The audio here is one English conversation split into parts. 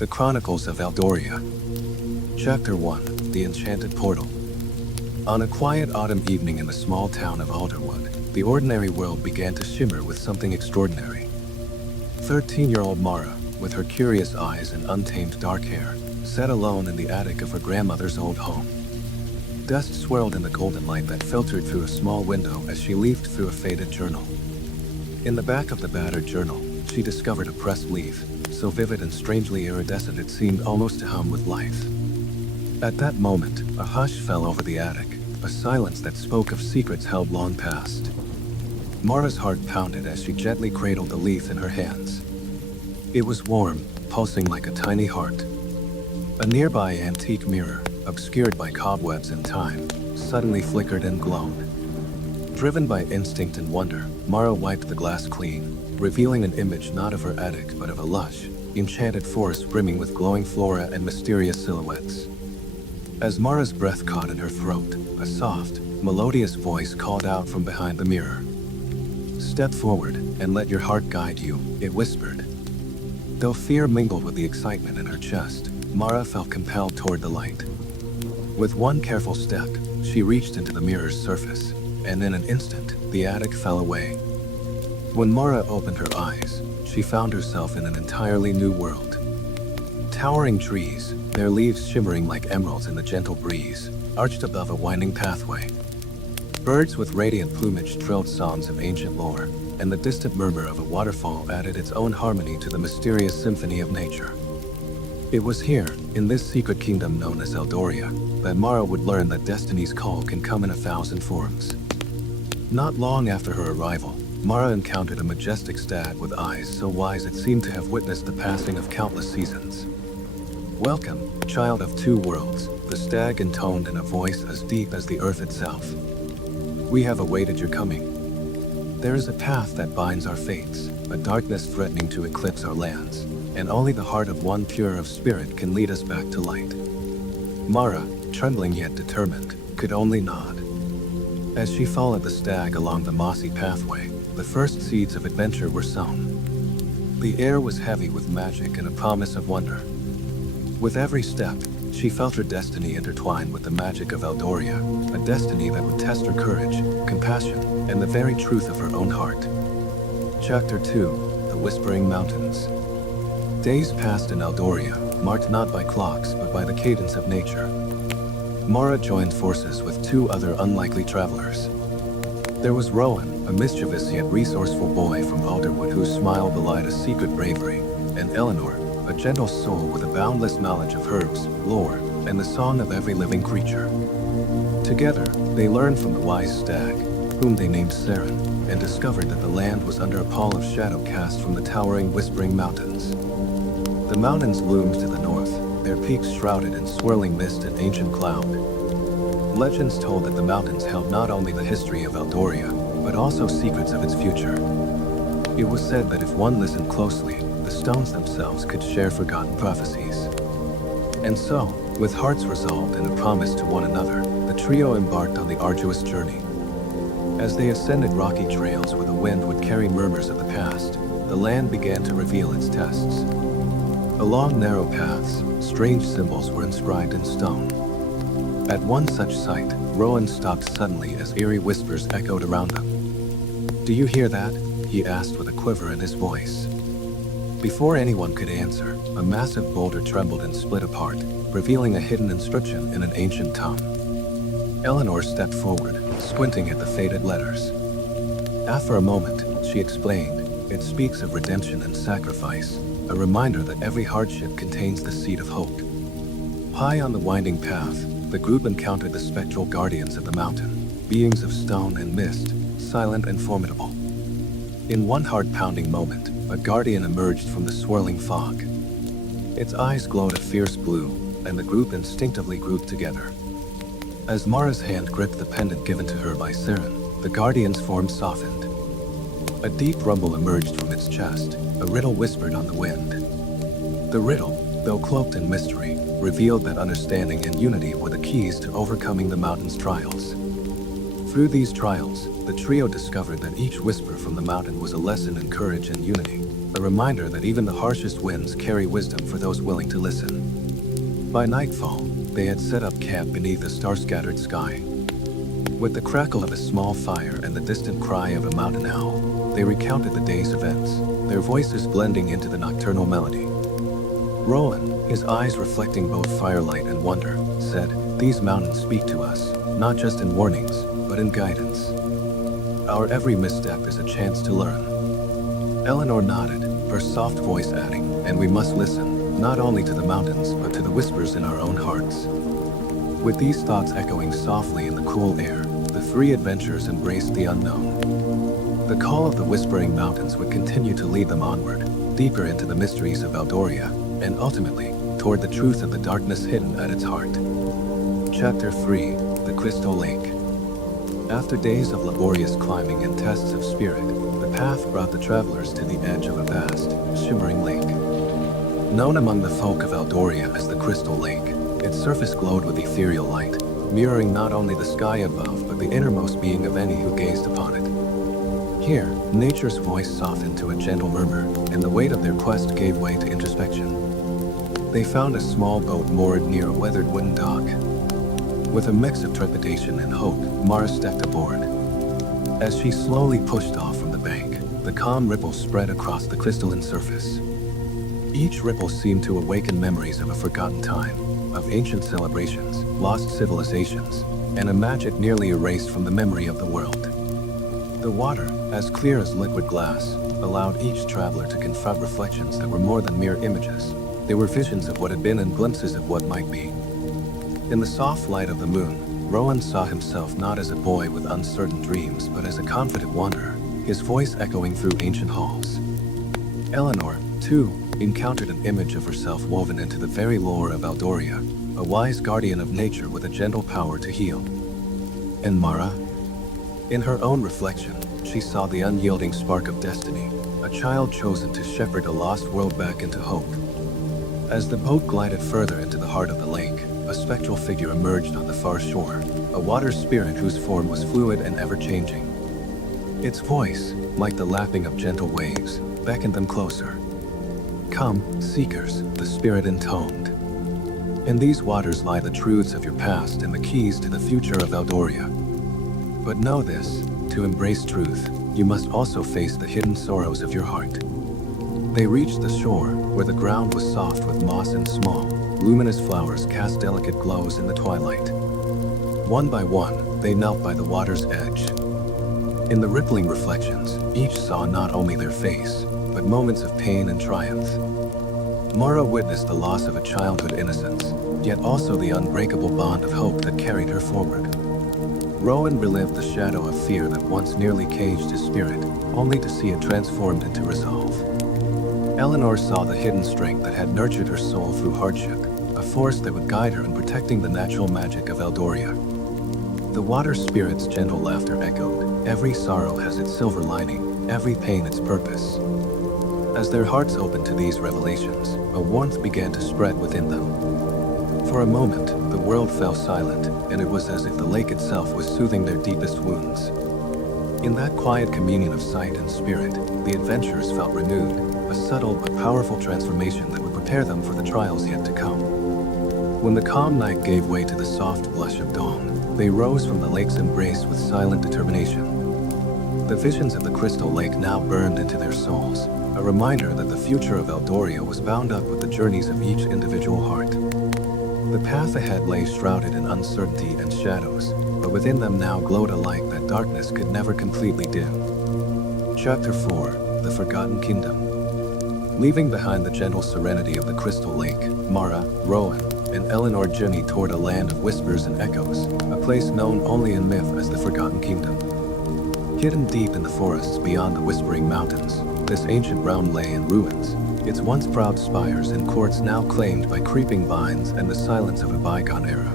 The Chronicles of Eldoria. Chapter 1. The Enchanted Portal. On a quiet autumn evening in the small town of Alderwood, the ordinary world began to shimmer with something extraordinary. 13-year-old Mara, with her curious eyes and untamed dark hair, sat alone in the attic of her grandmother's old home. Dust swirled in the golden light that filtered through a small window as she leafed through a faded journal. In the back of the battered journal, she discovered a pressed leaf, so vivid and strangely iridescent it seemed almost to hum with life. At that moment, a hush fell over the attic, a silence that spoke of secrets held long past. Mara's heart pounded as she gently cradled the leaf in her hands. It was warm, pulsing like a tiny heart. A nearby antique mirror, obscured by cobwebs and time, suddenly flickered and glowed. Driven by instinct and wonder, Mara wiped the glass clean, revealing an image not of her attic but of a lush, enchanted forest brimming with glowing flora and mysterious silhouettes. As Mara's breath caught in her throat, a soft, melodious voice called out from behind the mirror. "Step forward and let your heart guide you," it whispered. Though fear mingled with the excitement in her chest, Mara felt compelled toward the light. With one careful step, she reached into the mirror's surface, and in an instant, the attic fell away. When Mara opened her eyes, she found herself in an entirely new world. Towering trees, their leaves shimmering like emeralds in the gentle breeze, arched above a winding pathway. Birds with radiant plumage trilled songs of ancient lore, and the distant murmur of a waterfall added its own harmony to the mysterious symphony of nature. It was here, in this secret kingdom known as Eldoria, that Mara would learn that destiny's call can come in 1,000 forms. Not long after her arrival, Mara encountered a majestic stag with eyes so wise it seemed to have witnessed the passing of countless seasons. "Welcome, child of two worlds," the stag intoned in a voice as deep as the earth itself. "We have awaited your coming. There is a path that binds our fates, a darkness threatening to eclipse our lands, and only the heart of one pure of spirit can lead us back to light." Mara, trembling yet determined, could only nod. As she followed the stag along the mossy pathway, the first seeds of adventure were sown. The air was heavy with magic and a promise of wonder. With every step, she felt her destiny intertwined with the magic of Eldoria, a destiny that would test her courage, compassion, and the very truth of her own heart. Chapter 2. The Whispering Mountains. Days passed in Eldoria, marked not by clocks but by the cadence of nature. Mara joined forces with two other unlikely travelers. There was Rowan, a mischievous yet resourceful boy from Alderwood whose smile belied a secret bravery, and Eleanor, a gentle soul with a boundless knowledge of herbs, lore, and the song of every living creature. Together, they learned from the wise stag, whom they named Seren, and discovered that the land was under a pall of shadow cast from the towering Whispering Mountains. The mountains loomed to the north, their peaks shrouded in swirling mist and ancient cloud. Legends told that the mountains held not only the history of Eldoria, but also secrets of its future. It was said that if one listened closely, the stones themselves could share forgotten prophecies. And so, with hearts resolved and a promise to one another, the trio embarked on the arduous journey. As they ascended rocky trails where the wind would carry murmurs of the past, the land began to reveal its tests. Along narrow paths, strange symbols were inscribed in stone. At one such sight, Rowan stopped suddenly as eerie whispers echoed around them. "Do you hear that?" he asked with a quiver in his voice. Before anyone could answer, a massive boulder trembled and split apart, revealing a hidden inscription in an ancient tongue. Eleanor stepped forward, squinting at the faded letters. After a moment, she explained, "It speaks of redemption and sacrifice, a reminder that every hardship contains the seed of hope." High on the winding path, the group encountered the spectral guardians of the mountain, beings of stone and mist, silent and formidable. In one heart-pounding moment, a guardian emerged from the swirling fog. Its eyes glowed a fierce blue, and the group instinctively grouped together. As Mara's hand gripped the pendant given to her by Seren, the guardian's form softened. A deep rumble emerged from its chest, a riddle whispered on the wind. The riddle, though cloaked in mystery, revealed that understanding and unity were the keys to overcoming the mountain's trials. Through these trials, the trio discovered that each whisper from the mountain was a lesson in courage and unity. a reminder that even the harshest winds carry wisdom for those willing to listen. By nightfall, they had set up camp beneath a star-scattered sky. With the crackle of a small fire and the distant cry of a mountain owl, they recounted the day's events, their voices blending into the nocturnal melody. Rowan, his eyes reflecting both firelight and wonder, said, "These mountains speak to us, not just in warnings, but in guidance. Our every misstep is a chance to learn." Eleanor nodded, her soft voice adding, "And we must listen, not only to the mountains, but to the whispers in our own hearts." With these thoughts echoing softly in the cool air, the three adventurers embraced the unknown. The call of the whispering mountains would continue to lead them onward, deeper into the mysteries of Valdoria, and ultimately, toward the truth of the darkness hidden at its heart. Chapter 3: The Crystal Lake. After days of laborious climbing and tests of spirit, the path brought the travelers to the edge of a vast, shimmering lake. Known among the folk of Valdoria as the Crystal Lake, its surface glowed with ethereal light, mirroring not only the sky above but the innermost being of any who gazed upon it. Here, nature's voice softened to a gentle murmur, and the weight of their quest gave way to introspection. They found a small boat moored near a weathered wooden dock. With a mix of trepidation and hope, Mara stepped aboard. As she slowly pushed off from the bank, the calm ripples spread across the crystalline surface. Each ripple seemed to awaken memories of a forgotten time, of ancient celebrations, lost civilizations, and a magic nearly erased from the memory of the world. The water, as clear as liquid glass, allowed each traveler to confront reflections that were more than mere images. They were visions of what had been and glimpses of what might be. In the soft light of the moon, Rowan saw himself not as a boy with uncertain dreams, but as a confident wanderer, his voice echoing through ancient halls. Eleanor, too, encountered an image of herself woven into the very lore of Valdoria, a wise guardian of nature with a gentle power to heal. And Mara? In her own reflection, she saw the unyielding spark of destiny, a child chosen to shepherd a lost world back into hope. As the boat glided further into the heart of the lake, a spectral figure emerged on the far shore, a water spirit whose form was fluid and ever-changing. Its voice, like the lapping of gentle waves, beckoned them closer. "Come, seekers," the spirit intoned. "In these waters lie the truths of your past and the keys to the future of Valdoria. But know this, to embrace truth, you must also face the hidden sorrows of your heart." They reached the shore, where the ground was soft with moss and small, luminous flowers cast delicate glows in the twilight. One by one, they knelt by the water's edge. In the rippling reflections, each saw not only their face, but moments of pain and triumph. Mara witnessed the loss of a childhood innocence, yet also the unbreakable bond of hope that carried her forward. Rowan relived the shadow of fear that once nearly caged his spirit, only to see it transformed into resolve. Eleanor saw the hidden strength that had nurtured her soul through hardship, a force that would guide her in protecting the natural magic of Valdoria. The water spirit's gentle laughter echoed, "Every sorrow has its silver lining, every pain its purpose." As their hearts opened to these revelations, a warmth began to spread within them. For a moment, the world fell silent, and it was as if the lake itself was soothing their deepest wounds. In that quiet communion of sight and spirit, the adventurers felt renewed, a subtle but powerful transformation that would prepare them for the trials yet to come. When the calm night gave way to the soft blush of dawn, they rose from the lake's embrace with silent determination. The visions of the Crystal Lake now burned into their souls, a reminder that the future of Valdoria was bound up with the journeys of each individual heart. The path ahead lay shrouded in uncertainty and shadows, but within them now glowed a light that darkness could never completely dim. Chapter 4: The Forgotten Kingdom. Leaving behind the gentle serenity of the Crystal Lake, Mara, Rowan, and Eleanor journeyed toward a land of whispers and echoes, a place known only in myth as the Forgotten Kingdom. Hidden deep in the forests beyond the Whispering Mountains, this ancient realm lay in ruins, its once proud spires and courts now claimed by creeping vines and the silence of a bygone era.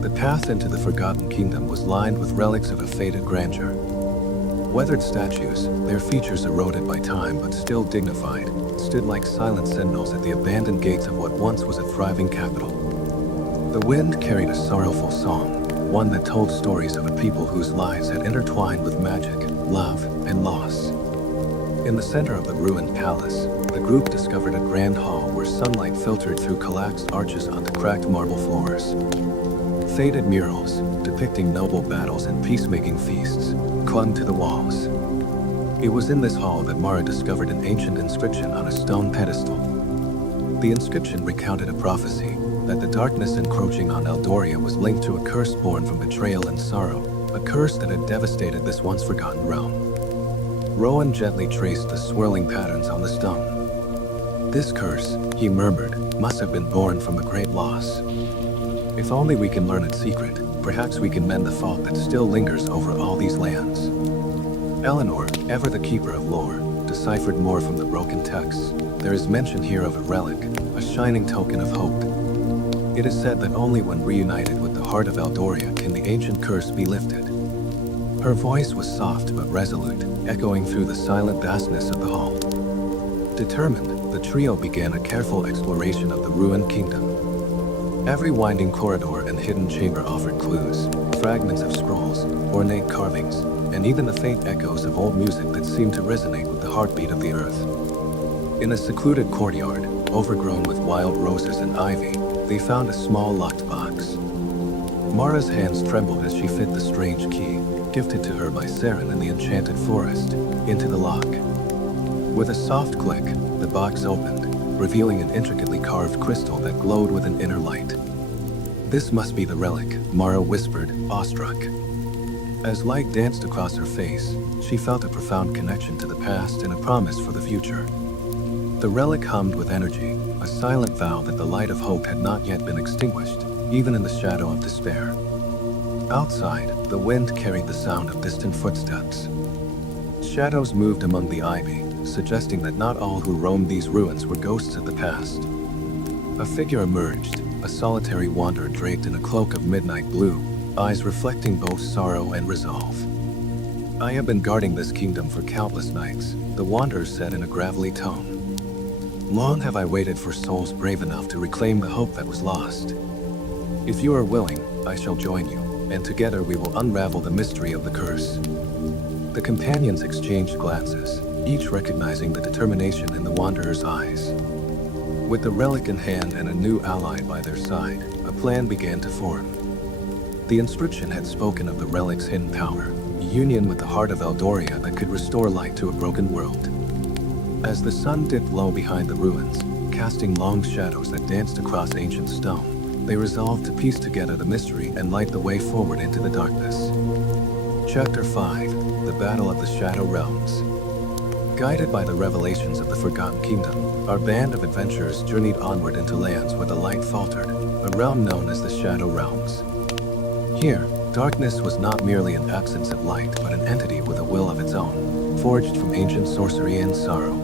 The path into the Forgotten Kingdom was lined with relics of a faded grandeur. Weathered statues, their features eroded by time but still dignified, stood like silent sentinels at the abandoned gates of what once was a thriving capital. The wind carried a sorrowful song, one that told stories of a people whose lives had intertwined with magic, love, and loss. In the center of the ruined palace, the group discovered a grand hall where sunlight filtered through collapsed arches onto cracked marble floors. Faded murals, depicting noble battles and peacemaking feasts, clung to the walls. It was in this hall that Mara discovered an ancient inscription on a stone pedestal. The inscription recounted a prophecy that the darkness encroaching on Eldoria was linked to a curse born from betrayal and sorrow, a curse that had devastated this once-forgotten realm. Rowan gently traced the swirling patterns on the stone. "This curse," he murmured, "must have been born from a great loss. If only we can learn its secret, perhaps we can mend the fault that still lingers over all these lands." Eleanor, ever the keeper of lore, deciphered more from the broken texts. There is mention here of a relic, a shining token of hope. It is said that only when reunited with the heart of Eldoria can the ancient curse be lifted. Her voice was soft but resolute, echoing through the silent vastness of the hall. Determined, the trio began a careful exploration of the ruined kingdom. Every winding corridor and hidden chamber offered clues, fragments of scrolls, ornate carvings, and even the faint echoes of old music that seemed to resonate with the heartbeat of the earth. In a secluded courtyard, overgrown with wild roses and ivy, they found a small locked box. Mara's hands trembled as she fit the strange key, gifted to her by Seren in the enchanted forest, into the lock. With a soft click, the box opened, revealing an intricately carved crystal that glowed with an inner light. "This must be the relic," Mara whispered, awestruck. As light danced across her face, she felt a profound connection to the past and a promise for the future. The relic hummed with energy, a silent vow that the light of hope had not yet been extinguished, even in the shadow of despair. Outside, the wind carried the sound of distant footsteps. Shadows moved among the ivy, suggesting that not all who roamed these ruins were ghosts of the past. A figure emerged, a solitary wanderer draped in a cloak of midnight blue, eyes reflecting both sorrow and resolve. "I have been guarding this kingdom for countless nights," the wanderer said in a gravelly tone. "Long have I waited for souls brave enough to reclaim the hope that was lost. If you are willing, I shall join you, and together we will unravel the mystery of the curse." The companions exchanged glances, each recognizing the determination in the wanderer's eyes. With the relic in hand and a new ally by their side, a plan began to form. The inscription had spoken of the relic's hidden power, a union with the heart of Eldoria that could restore light to a broken world. As the sun dipped low behind the ruins, casting long shadows that danced across ancient stone, they resolved to piece together the mystery and light the way forward into the darkness. Chapter 5: The Battle of the Shadow Realms. Guided by the revelations of the Forgotten Kingdom, our band of adventurers journeyed onward into lands where the light faltered, a realm known as the Shadow Realms. Here, darkness was not merely an absence of light, but an entity with a will of its own, forged from ancient sorcery and sorrow.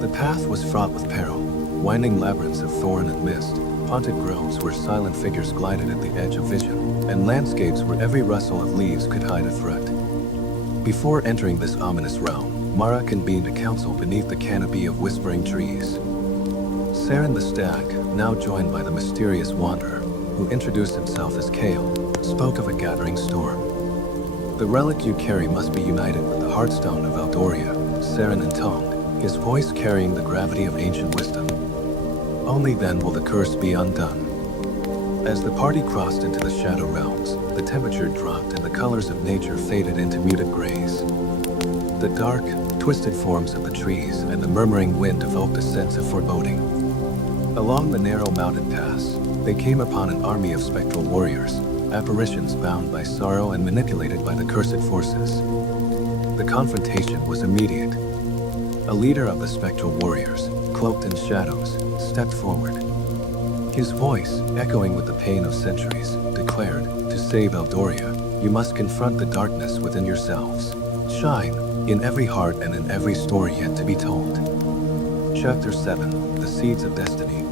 The path was fraught with peril, winding labyrinths of thorn and mist, haunted groves where silent figures glided at the edge of vision, and landscapes where every rustle of leaves could hide a threat. Before entering this ominous realm, Mara convened a council beneath the canopy of whispering trees. Seren the stag, now joined by the mysterious wanderer, who introduced himself as Kale, spoke of a gathering storm. "The relic you carry must be united with the heartstone of Eldoria," Seren intoned, his voice carrying the gravity of ancient wisdom. "Only then will the curse be undone." As the party crossed into the Shadow Realms, the temperature dropped and the colors of nature faded into muted grays. The dark, twisted forms of the trees and the murmuring wind evoked a sense of foreboding. Along the narrow mountain pass, they came upon an army of spectral warriors, apparitions bound by sorrow and manipulated by the cursed forces. The confrontation was immediate. A leader of the spectral warriors, cloaked in shadows, stepped forward. His voice, echoing with the pain of centuries, declared, "To save Eldoria, you must confront the darkness within yourselves. Shine, in every heart and in every story yet to be told." Chapter 7: The Seeds of Destiny.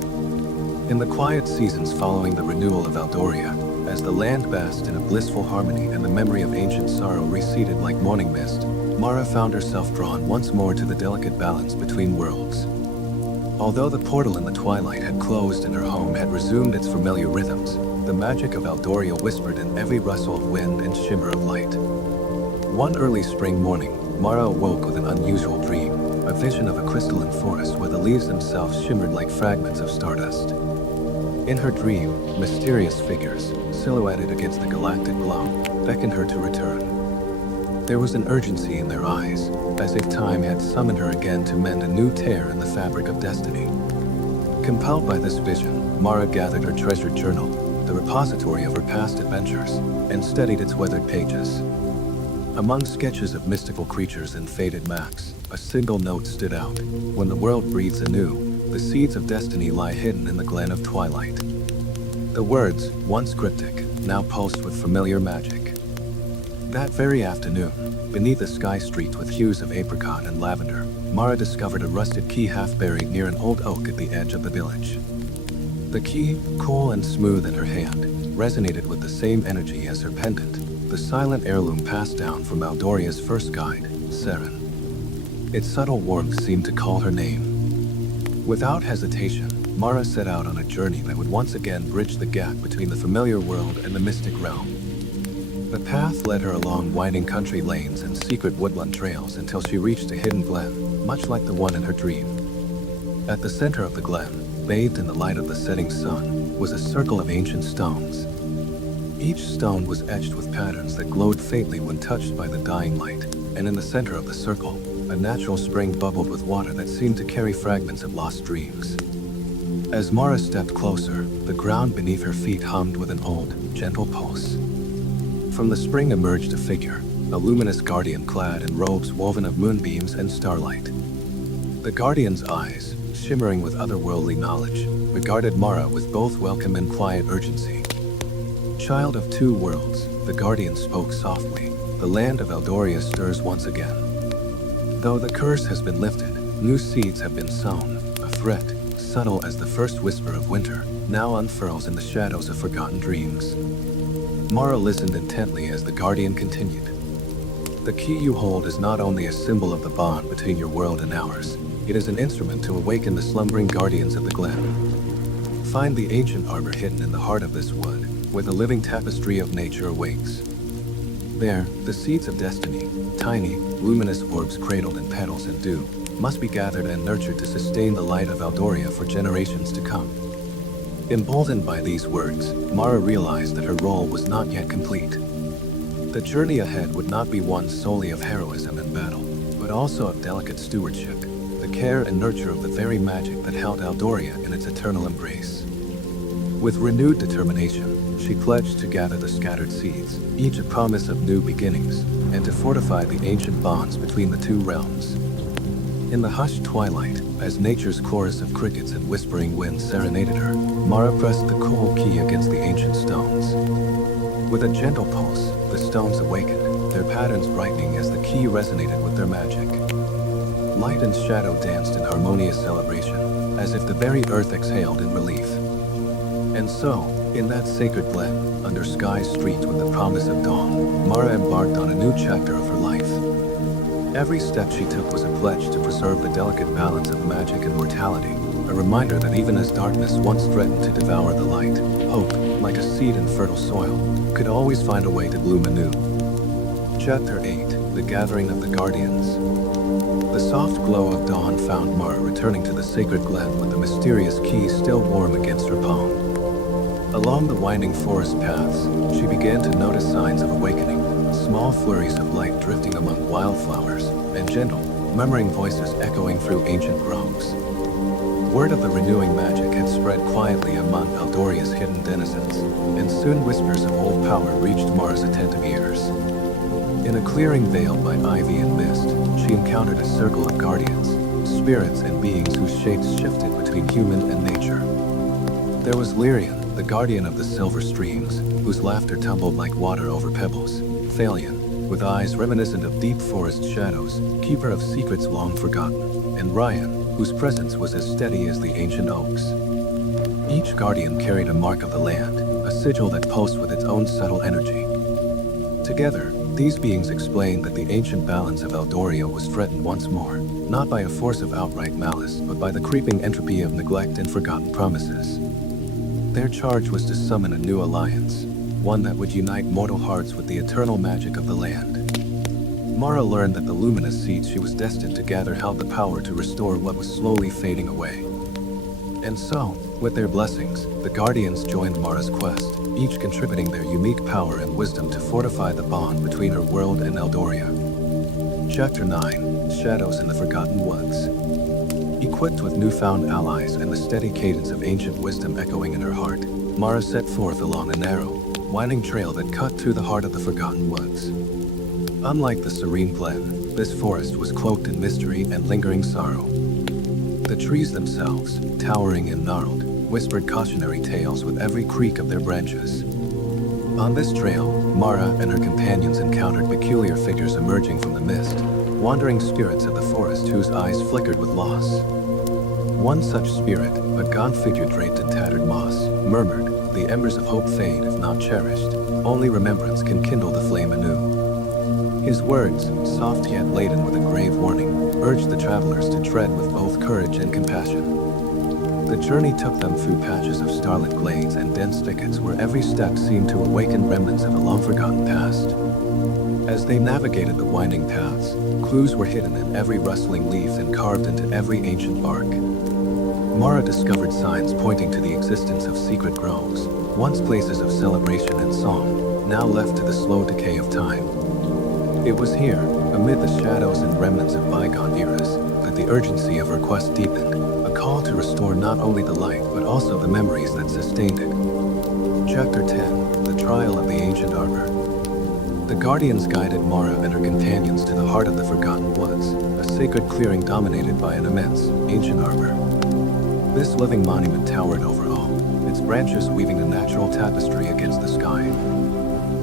In the quiet seasons following the renewal of Eldoria, as the land basked in a blissful harmony and the memory of ancient sorrow receded like morning mist, Mara found herself drawn once more to the delicate balance between worlds. Although the portal in the twilight had closed and her home had resumed its familiar rhythms, the magic of Eldoria whispered in every rustle of wind and shimmer of light. One early spring morning, Mara awoke with an unusual dream. a vision of a crystalline forest where the leaves themselves shimmered like fragments of stardust. In her dream, mysterious figures, silhouetted against the galactic glow, beckoned her to return. There was an urgency in their eyes, as if time had summoned her again to mend a new tear in the fabric of destiny. Compelled by this vision, Mara gathered her treasured journal, the repository of her past adventures, and studied its weathered pages. Among sketches of mystical creatures and faded maps, a single note stood out. When the world breathes anew, the seeds of destiny lie hidden in the glen of twilight. The words, once cryptic, now pulsed with familiar magic. That very afternoon, beneath a sky streaked with hues of apricot and lavender, Mara discovered a rusted key half buried near an old oak at the edge of the village. The key, cool and smooth in her hand, resonated with the same energy as her pendant, the silent heirloom passed down from Aldoria's first guide, Seren. Its subtle warmth seemed to call her name. Without hesitation, Mara set out on a journey that would once again bridge the gap between the familiar world and the mystic realm. The path led her along winding country lanes and secret woodland trails until she reached a hidden glen, much like the one in her dream. At the center of the glen, bathed in the light of the setting sun, was a circle of ancient stones. Each stone was etched with patterns that glowed faintly when touched by the dying light, and in the center of the circle, a natural spring bubbled with water that seemed to carry fragments of lost dreams. As Mara stepped closer, the ground beneath her feet hummed with an old, gentle pulse. From the spring emerged a figure, a luminous guardian clad in robes woven of moonbeams and starlight. The guardian's eyes, shimmering with otherworldly knowledge, regarded Mara with both welcome and quiet urgency. Child of two worlds, the guardian spoke softly, the land of Eldoria stirs once again. Though the curse has been lifted, new seeds have been sown. A threat, subtle as the first whisper of winter, now unfurls in the shadows of forgotten dreams. Mara listened intently as the guardian continued. The key you hold is not only a symbol of the bond between your world and ours, it is an instrument to awaken the slumbering guardians of the glen. Find the ancient arbor hidden in the heart of this wood, where the living tapestry of nature awakes. There, the seeds of destiny, tiny, luminous orbs cradled in petals and dew, must be gathered and nurtured to sustain the light of Aldoria for generations to come. Emboldened by these words, Mara realized that her role was not yet complete. The journey ahead would not be one solely of heroism and battle, but also of delicate stewardship, the care and nurture of the very magic that held Aldoria in its eternal embrace. With renewed determination, she pledged to gather the scattered seeds, each a promise of new beginnings, and to fortify the ancient bonds between the two realms. In the hushed twilight, as nature's chorus of crickets and whispering winds serenaded her, Mara pressed the cool key against the ancient stones. With a gentle pulse, the stones awakened, their patterns brightening as the key resonated with their magic. Light and shadow danced in harmonious celebration, as if the very earth exhaled in relief. And so, in that sacred glen, under skies streaked with the promise of dawn, Mara embarked on a new chapter of her life. Every step she took was a pledge to preserve the delicate balance of magic and mortality, a reminder that even as darkness once threatened to devour the light, hope, like a seed in fertile soil, could always find a way to bloom anew. Chapter 8: The Gathering of the Guardians. The soft glow of dawn found Mara returning to the sacred glen with the mysterious key still warm against her palm. Along the winding forest paths, she began to notice signs of awakening, small flurries of light drifting among wildflowers, and gentle, murmuring voices echoing through ancient groves. Word of the renewing magic had spread quietly among Aldoria's hidden denizens, and soon whispers of old power reached Mara's attentive ears. In a clearing veiled by ivy and mist, she encountered a circle of guardians, spirits and beings whose shapes shifted between human and nature. There was Lyrian, the guardian of the silver streams, whose laughter tumbled like water over pebbles; Thalion, with eyes reminiscent of deep forest shadows, keeper of secrets long forgotten; and Ryan, whose presence was as steady as the ancient oaks. Each guardian carried a mark of the land, a sigil that pulsed with its own subtle energy. Together, these beings explained that the ancient balance of Aldoria was threatened once more, not by a force of outright malice, but by the creeping entropy of neglect and forgotten promises. Their charge was to summon a new alliance, one that would unite mortal hearts with the eternal magic of the land. Mara learned that the luminous seeds she was destined to gather held the power to restore what was slowly fading away. And so, with their blessings, the Guardians joined Mara's quest, each contributing their unique power and wisdom to fortify the bond between her world and Eldoria. Chapter 9: Shadows in the Forgotten Woods. Equipped with newfound allies and the steady cadence of ancient wisdom echoing in her heart, Mara set forth along a narrow, winding trail that cut through the heart of the Forgotten Woods. Unlike the serene glen, this forest was cloaked in mystery and lingering sorrow. The trees themselves, towering and gnarled, whispered cautionary tales with every creak of their branches. On this trail, Mara and her companions encountered peculiar figures emerging from the mist, wandering spirits of the forest whose eyes flickered with loss. One such spirit, a gaunt figure draped in tattered moss, murmured, "The embers of hope fade if not cherished. Only remembrance can kindle the flame anew." His words, soft yet laden with a grave warning, urged the travelers to tread with both courage and compassion. The journey took them through patches of starlit glades and dense thickets where every step seemed to awaken remnants of a long-forgotten past. As they navigated the winding paths, clues were hidden in every rustling leaf and carved into every ancient bark. Mara discovered signs pointing to the existence of secret groves, once places of celebration and song, now left to the slow decay of time. It was here, amid the shadows and remnants of bygone eras, that the urgency of her quest deepened, a call to restore not only the light but also the memories that sustained it. Chapter 10: The Trial of the Ancient Arbor. The Guardians guided Mara and her companions to the heart of the Forgotten Woods, a sacred clearing dominated by an immense, ancient arbor. This living monument towered over all, its branches weaving a natural tapestry against the sky.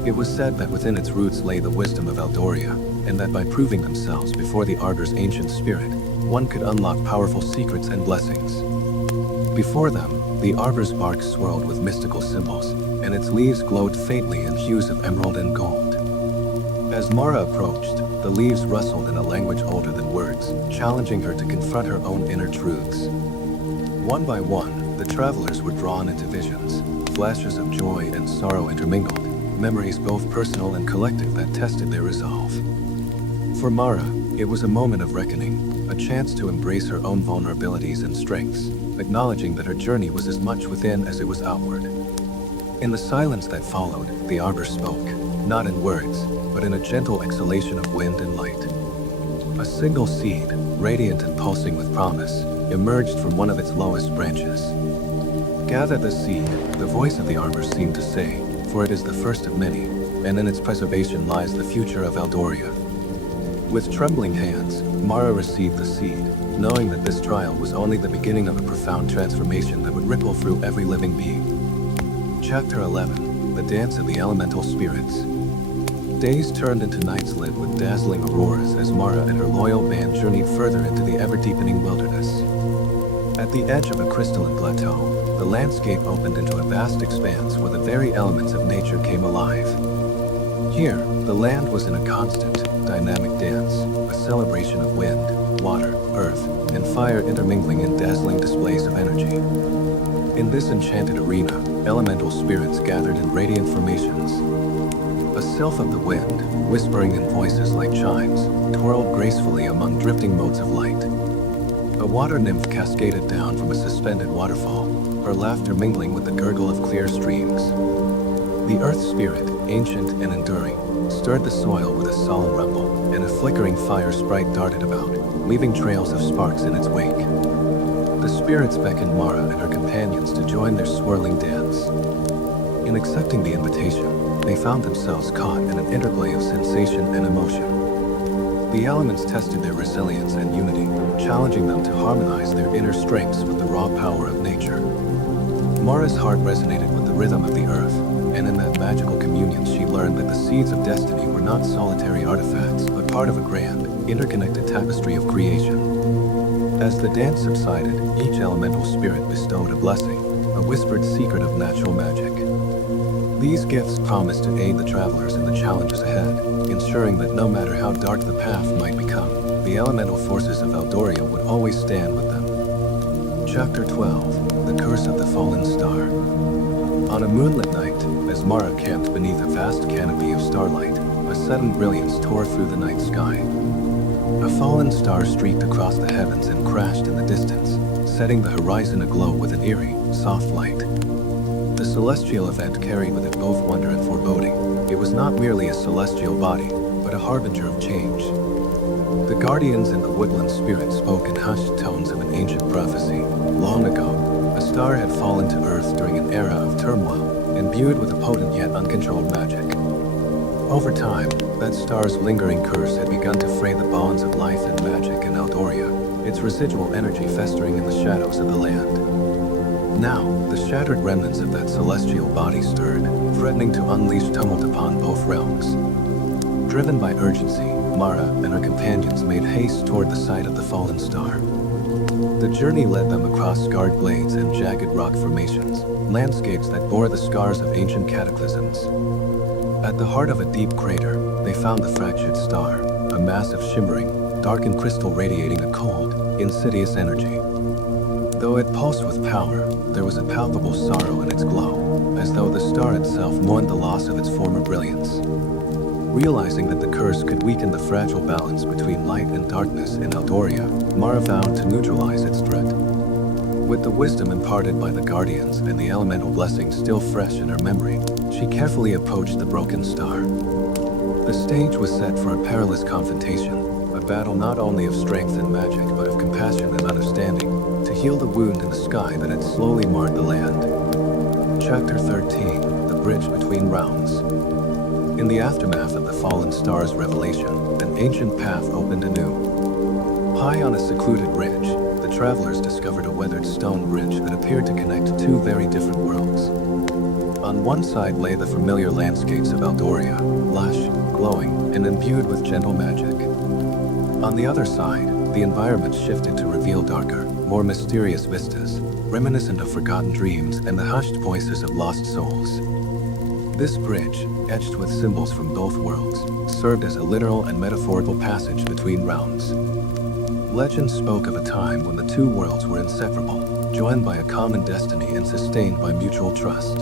It was said that within its roots lay the wisdom of Eldoria, and that by proving themselves before the arbor's ancient spirit, one could unlock powerful secrets and blessings. Before them, the arbor's bark swirled with mystical symbols, and its leaves glowed faintly in hues of emerald and gold. As Mara approached, the leaves rustled in a language older than words, challenging her to confront her own inner truths. One by one, the travelers were drawn into visions, flashes of joy and sorrow intermingled, memories both personal and collective that tested their resolve. For Mara, it was a moment of reckoning, a chance to embrace her own vulnerabilities and strengths, acknowledging that her journey was as much within as it was outward. In the silence that followed, the arbor spoke, not in words, but in a gentle exhalation of wind and light. A single seed, radiant and pulsing with promise, emerged from one of its lowest branches. "Gather the seed," the voice of the arbor seemed to say, "for it is the first of many, and in its preservation lies the future of Eldoria." With trembling hands, Mara received the seed, knowing that this trial was only the beginning of a profound transformation that would ripple through every living being. Chapter 11: The Dance of the Elemental Spirits. Days turned into nights lit with dazzling auroras as Mara and her loyal band journeyed further into the ever-deepening wilderness. At the edge of a crystalline plateau, the landscape opened into a vast expanse where the very elements of nature came alive. Here, the land was in a constant, dynamic dance, a celebration of wind, water, earth, and fire intermingling in dazzling displays of energy. In this enchanted arena, elemental spirits gathered in radiant formations. A sylph of the wind, whispering in voices like chimes, twirled gracefully among drifting motes of light. A water nymph cascaded down from a suspended waterfall, her laughter mingling with the gurgle of clear streams. The earth spirit, ancient and enduring, stirred the soil with a solemn rumble, and a flickering fire sprite darted about, leaving trails of sparks in its wake. The spirits beckoned Mara and her companions to join their swirling dance. In accepting the invitation, they found themselves caught in an interplay of sensation and emotion. The elements tested their resilience and unity, challenging them to harmonize their inner strengths with the raw power of nature. Mara's heart resonated with the rhythm of the earth, and in that magical communion she learned that the seeds of destiny were not solitary artifacts, but part of a grand, interconnected tapestry of creation. As the dance subsided, each elemental spirit bestowed a blessing, a whispered secret of natural magic. These gifts promised to aid the travelers in the challenges ahead, ensuring that no matter how dark the path might become, the elemental forces of Eldoria would always stand with them. Chapter 12: The Curse of the Fallen Star. On a moonlit night, as Mara camped beneath a vast canopy of starlight, a a sudden brilliance tore through the night sky. A fallen star streaked across the heavens and crashed in the distance, setting the horizon aglow with an eerie, soft light. The celestial event carried with it both wonder and foreboding. It was not merely a celestial body, but a harbinger of change. The guardians and the woodland spirit spoke in hushed tones of an ancient prophecy. Long ago, a star had fallen to Earth during an era of turmoil, imbued with a potent yet uncontrolled magic. Over time, that star's lingering curse had begun to fray the bonds of life and magic in Eldoria, its residual energy festering in the shadows of the land. Now, the shattered remnants of that celestial body stirred, threatening to unleash tumult upon both realms. Driven by urgency, Mara and her companions made haste toward the site of the fallen star. The journey led them across scarred glades and jagged rock formations, landscapes that bore the scars of ancient cataclysms. At the heart of a deep crater, they found the fractured star, a mass of shimmering, darkened crystal radiating a cold, insidious energy. Though it pulsed with power, there was a palpable sorrow in its glow, as though the star itself mourned the loss of its former brilliance. Realizing that the curse could weaken the fragile balance between light and darkness in Eldoria, Mara vowed to neutralize its threat. With the wisdom imparted by the guardians and the elemental blessings still fresh in her memory, she carefully approached the broken star. The stage was set for a perilous confrontation, a battle not only of strength and magic but of compassion and understanding, to heal the wound in the sky that had slowly marred the land. Chapter 13, The Bridge Between Realms. In the aftermath of the fallen star's revelation, an ancient path opened anew. High on a secluded ridge, the travelers discovered a weathered stone bridge that appeared to connect two very different worlds. On one side lay the familiar landscapes of Eldoria, lush, glowing, and imbued with gentle magic. On the other side, the environment shifted to reveal darker, more mysterious vistas, reminiscent of forgotten dreams and the hushed voices of lost souls. This bridge, etched with symbols from both worlds, served as a literal and metaphorical passage between realms. Legend spoke of a time when the two worlds were inseparable, joined by a common destiny and sustained by mutual trust.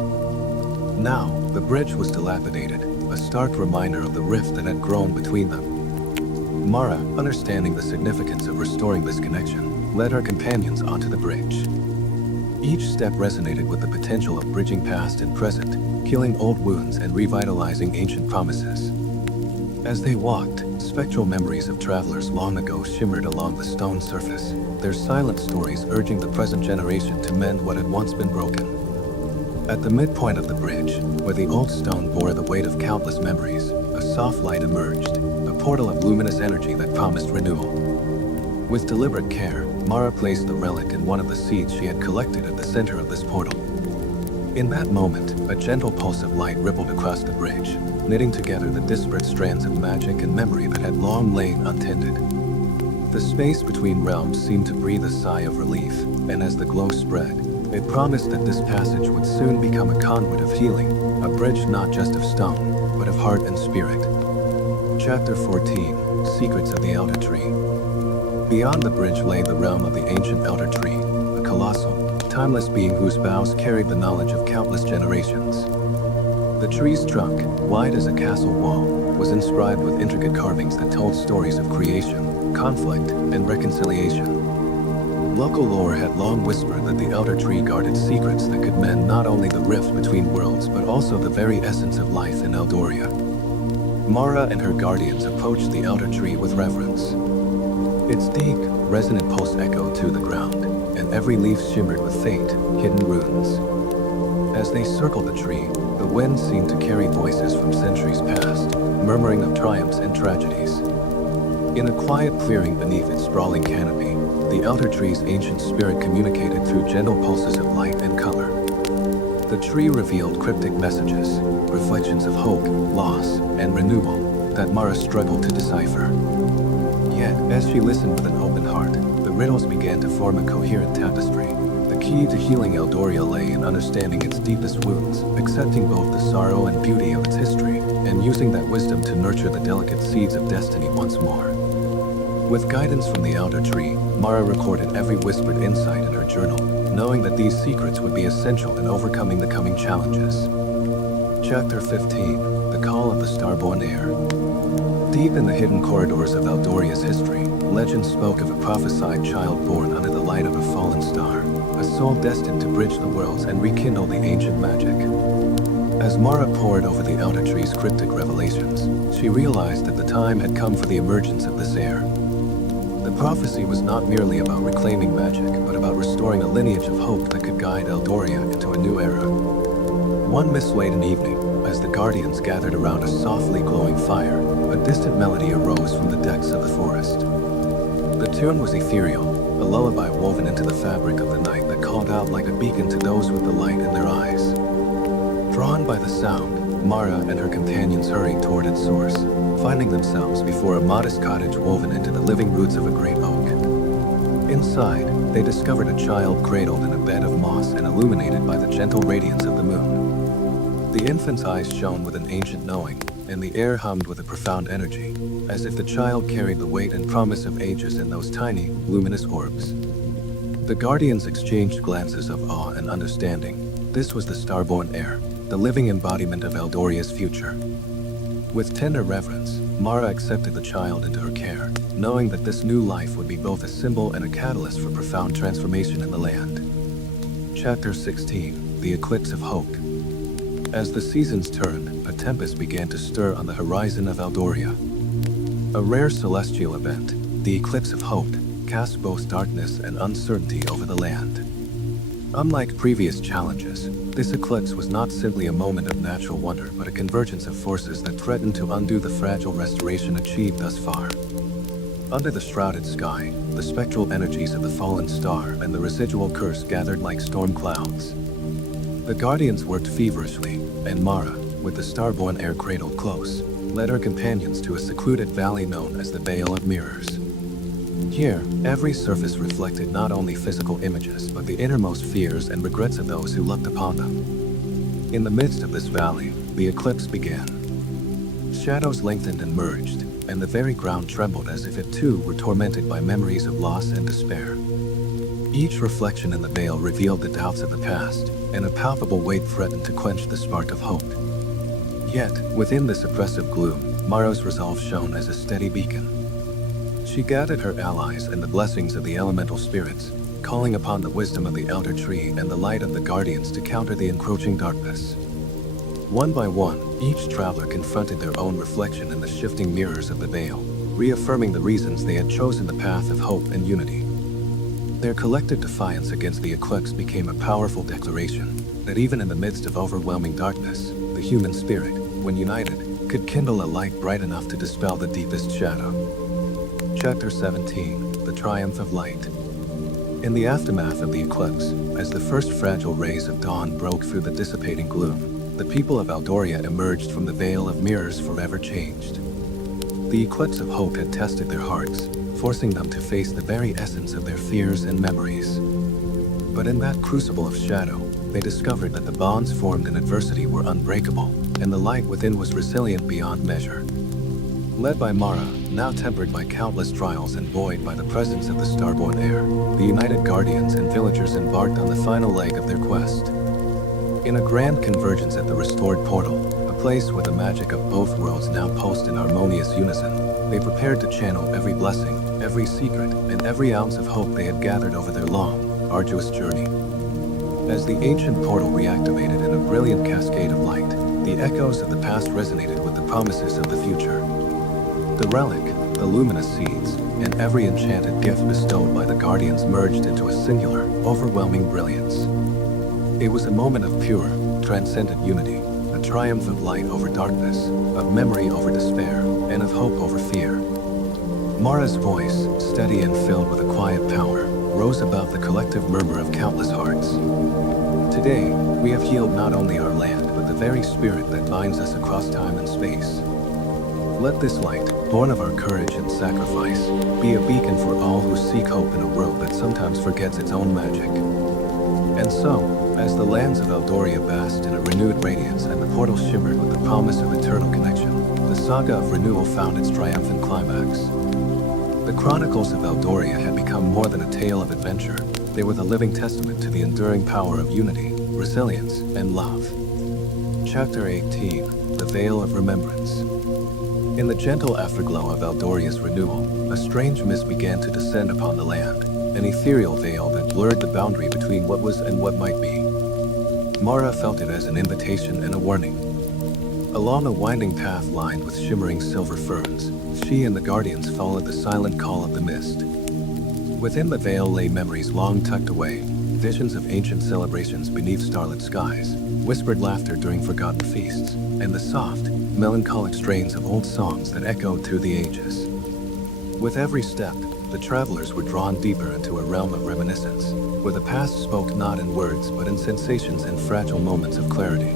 Now, the bridge was dilapidated, a stark reminder of the rift that had grown between them. Mara, understanding the significance of restoring this connection, led her companions onto the bridge. Each step resonated with the potential of bridging past and present, healing old wounds and revitalizing ancient promises. As they walked, spectral memories of travelers long ago shimmered along the stone surface, their silent stories urging the present generation to mend what had once been broken. At the midpoint of the bridge, where the old stone bore the weight of countless memories, a soft light emerged, a portal of luminous energy that promised renewal. With deliberate care, Mara placed the relic in one of the seeds she had collected at the center of this portal. In that moment, a gentle pulse of light rippled across the bridge, knitting together the disparate strands of magic and memory that had long lain untended. The space between realms seemed to breathe a sigh of relief, and as the glow spread, it promised that this passage would soon become a conduit of healing, a bridge not just of stone, but of heart and spirit. Chapter 14, Secrets of the Elder Tree. Beyond the bridge lay the realm of the ancient Elder Tree, a colossal, timeless being whose boughs carried the knowledge of countless generations. The tree's trunk, wide as a castle wall, was inscribed with intricate carvings that told stories of creation, conflict, and reconciliation. Local lore had long whispered that the Elder Tree guarded secrets that could mend not only the rift between worlds but also the very essence of life in Eldoria. Mara and her guardians approached the Elder Tree with reverence. Its deep, resonant pulse echoed to the ground, and every leaf shimmered with faint, hidden runes. As they circled the tree, the wind seemed to carry voices from centuries past, murmuring of triumphs and tragedies. In a quiet clearing beneath its sprawling canopy, the Elder Tree's ancient spirit communicated through gentle pulses of light and color. The tree revealed cryptic messages, reflections of hope, loss, and renewal that Mara struggled to decipher. Yet, as she listened with an open heart, the riddles began to form a coherent tapestry. The key to healing Eldoria lay in understanding its deepest wounds, accepting both the sorrow and beauty of its history, and using that wisdom to nurture the delicate seeds of destiny once more. With guidance from the Elder Tree, Mara recorded every whispered insight in her journal, knowing that these secrets would be essential in overcoming the coming challenges. Chapter 15, The Call of the Starborn Heir. Deep in the hidden corridors of Eldoria's history, legend spoke of a prophesied child born under the light of a fallen star, a soul destined to bridge the worlds and rekindle the ancient magic. As Mara pored over the Elder Tree's cryptic revelations, she realized that the time had come for the emergence of this heir. The prophecy was not merely about reclaiming magic, but about restoring a lineage of hope that could guide Eldoria into a new era. One mist-laden evening, as the Guardians gathered around a softly glowing fire, a distant melody arose from the depths of the forest. The tune was ethereal, a lullaby woven into the fabric of the night that called out like a beacon to those with the light in their eyes. Drawn by the sound, Mara and her companions hurried toward its source, finding themselves before a modest cottage woven into the living roots of a great oak. Inside, they discovered a child cradled in a bed of moss and illuminated by the gentle radiance of the moon. The infant's eyes shone with an ancient knowing, and the air hummed with a profound energy, as if the child carried the weight and promise of ages in those tiny, luminous orbs. The Guardians exchanged glances of awe and understanding. This was the Starborn Heir, the living embodiment of Eldoria's future. With tender reverence, Mara accepted the child into her care, knowing that this new life would be both a symbol and a catalyst for profound transformation in the land. Chapter 16, The Eclipse of Hope. As the seasons turned, a tempest began to stir on the horizon of Eldoria. A rare celestial event, the Eclipse of Hope, cast both darkness and uncertainty over the land. Unlike previous challenges, this eclipse was not simply a moment of natural wonder, but a convergence of forces that threatened to undo the fragile restoration achieved thus far. Under the shrouded sky, the spectral energies of the fallen star and the residual curse gathered like storm clouds. The Guardians worked feverishly, and Mara, with the Starborn Heir cradled close, led her companions to a secluded valley known as the Vale of Mirrors. Here, every surface reflected not only physical images, but the innermost fears and regrets of those who looked upon them. In the midst of this valley, the eclipse began. Shadows lengthened and merged, and the very ground trembled as if it too were tormented by memories of loss and despair. Each reflection in the veil revealed the doubts of the past, and a palpable weight threatened to quench the spark of hope. Yet, within this oppressive gloom, Mara's resolve shone as a steady beacon. She gathered her allies and the blessings of the elemental spirits, calling upon the wisdom of the Elder Tree and the light of the Guardians to counter the encroaching darkness. One by one, each traveler confronted their own reflection in the shifting mirrors of the veil, reaffirming the reasons they had chosen the path of hope and unity. Their collective defiance against the eclipse became a powerful declaration that even in the midst of overwhelming darkness, the human spirit, when united, could kindle a light bright enough to dispel the deepest shadow. Chapter 17, The Triumph of Light. In the aftermath of the eclipse, as the first fragile rays of dawn broke through the dissipating gloom, the people of Eldoria emerged from the Vale of Mirrors forever changed. The eclipse of hope had tested their hearts, forcing them to face the very essence of their fears and memories. But in that crucible of shadow, they discovered that the bonds formed in adversity were unbreakable, and the light within was resilient beyond measure. Led by Mara, now tempered by countless trials and buoyed by the presence of the Starborn Heir, the united Guardians and villagers embarked on the final leg of their quest. In a grand convergence at the restored portal, a place where the magic of both worlds now pulsed in harmonious unison, they prepared to channel every blessing, every secret, and every ounce of hope they had gathered over their long, arduous journey. As the ancient portal reactivated in a brilliant cascade of light, the echoes of the past resonated with the promises of the future. The relic, the luminous seeds, and every enchanted gift bestowed by the Guardians merged into a singular, overwhelming brilliance. It was a moment of pure, transcendent unity, a triumph of light over darkness, of memory over despair, and of hope over fear. Mara's voice, steady and filled with a quiet power, rose above the collective murmur of countless hearts. Today, we have healed not only our land, but the very spirit that binds us across time and space. Let this light, born of our courage and sacrifice, be a beacon for all who seek hope in a world that sometimes forgets its own magic. And so, as the lands of Eldoria basked in a renewed radiance and the portal shimmered with the promise of eternal connection, the saga of renewal found its triumphant climax. The chronicles of Eldoria had become more than a tale of adventure. They were the living testament to the enduring power of unity, resilience, and love. Chapter 18, The Veil of Remembrance. In the gentle afterglow of Eldoria's renewal, a strange mist began to descend upon the land, an ethereal veil that blurred the boundary between what was and what might be. Mara felt it as an invitation and a warning. Along a winding path lined with shimmering silver ferns, she and the Guardians followed the silent call of the mist. Within the veil lay memories long tucked away, visions of ancient celebrations beneath starlit skies, whispered laughter during forgotten feasts, and the soft, melancholic strains of old songs that echoed through the ages. With every step, the travelers were drawn deeper into a realm of reminiscence, where the past spoke not in words but in sensations and fragile moments of clarity.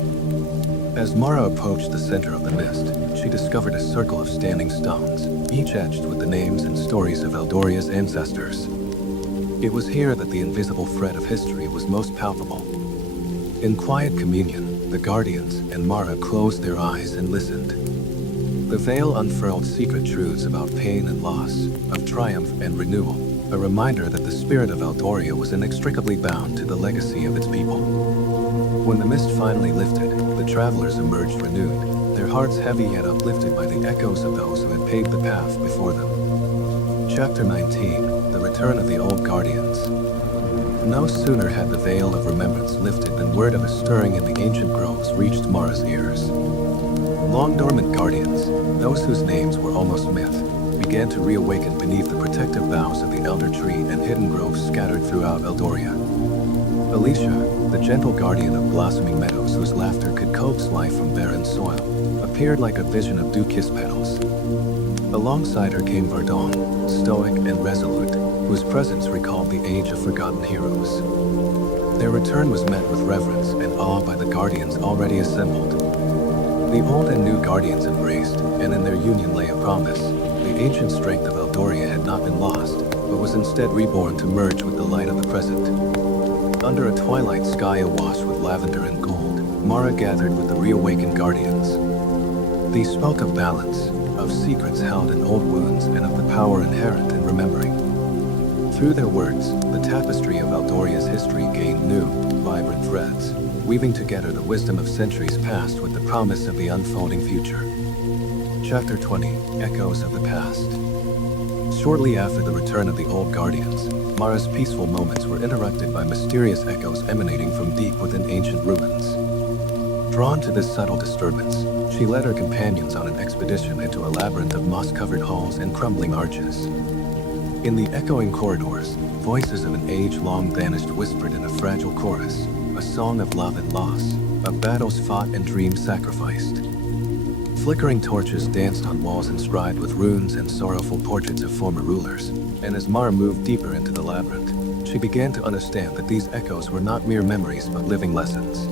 As Mara approached the center of the mist, she discovered a circle of standing stones, each etched with the names and stories of Eldoria's ancestors. It was here that the invisible thread of history was most palpable. In quiet communion, the Guardians and Mara closed their eyes and listened. The veil unfurled secret truths about pain and loss, of triumph and renewal, a reminder that the spirit of Eldoria was inextricably bound to the legacy of its people. When the mist finally lifted, the travelers emerged renewed, their hearts heavy yet uplifted by the echoes of those who had paved the path before them. Chapter 19, The Return of the Old Guardians. No sooner had the veil of remembrance lifted than word of a stirring in the ancient groves reached Mara's ears. Long-dormant guardians, those whose names were almost myth, began to reawaken beneath the protective boughs of the elder tree and hidden groves scattered throughout Eldoria. Alicia, the gentle guardian of blossoming meadows whose laughter could coax life from barren soil, appeared like a vision of dew-kissed petals. Alongside her came Verdon, stoic and resolute, whose presence recalled the age of forgotten heroes. Their return was met with reverence and awe by the guardians already assembled. The old and new guardians embraced, and in their union lay a promise. The ancient strength of Eldoria had not been lost, but was instead reborn to merge with the light of the present. Under a twilight sky awash with lavender and gold, Mara gathered with the reawakened guardians. These spoke of balance, of secrets held in old wounds, and of the power inherent in remembering. Through their words, the tapestry of Eldoria's history gained new, vibrant threads, weaving together the wisdom of centuries past with the promise of the unfolding future. Chapter 20, Echoes of the Past. Shortly after the return of the old guardians, Mara's peaceful moments were interrupted by mysterious echoes emanating from deep within ancient ruins. Drawn to this subtle disturbance, she led her companions on an expedition into a labyrinth of moss-covered halls and crumbling arches. In the echoing corridors, voices of an age-long vanished whispered in a fragile chorus, a song of love and loss, of battles fought and dreams sacrificed. Flickering torches danced on walls inscribed with runes and sorrowful portraits of former rulers, and as Mara moved deeper into the labyrinth, she began to understand that these echoes were not mere memories but living lessons.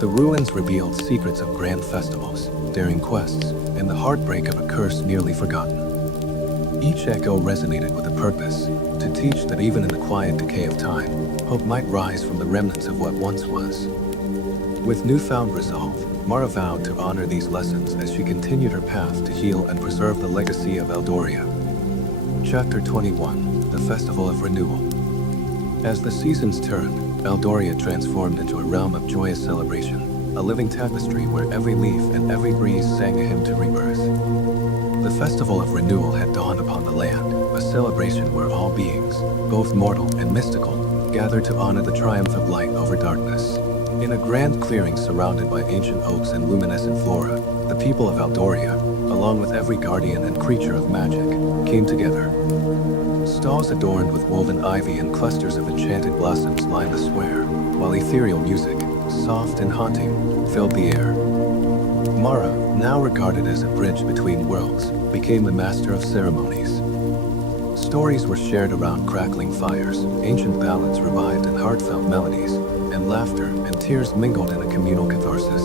The ruins revealed secrets of grand festivals, daring quests, and the heartbreak of a curse nearly forgotten. Each echo resonated with a purpose, to teach that even in the quiet decay of time, hope might rise from the remnants of what once was. With newfound resolve, Mara vowed to honor these lessons as she continued her path to heal and preserve the legacy of Eldoria. Chapter 21, The Festival of Renewal. As the seasons turned, Eldoria transformed into a realm of joyous celebration, a living tapestry where every leaf and every breeze sang a hymn to rebirth. The Festival of Renewal had dawned upon the land, a celebration where all beings, both mortal and mystical, gathered to honor the triumph of light over darkness. In a grand clearing surrounded by ancient oaks and luminescent flora, the people of Eldoria, along with every guardian and creature of magic, came together. Stalls adorned with woven ivy and clusters of enchanted blossoms lined the square, while ethereal music, soft and haunting, filled the air. Mara, now regarded as a bridge between worlds, became the master of ceremonies. Stories were shared around crackling fires, ancient ballads revived in heartfelt melodies, and laughter and tears mingled in a communal catharsis.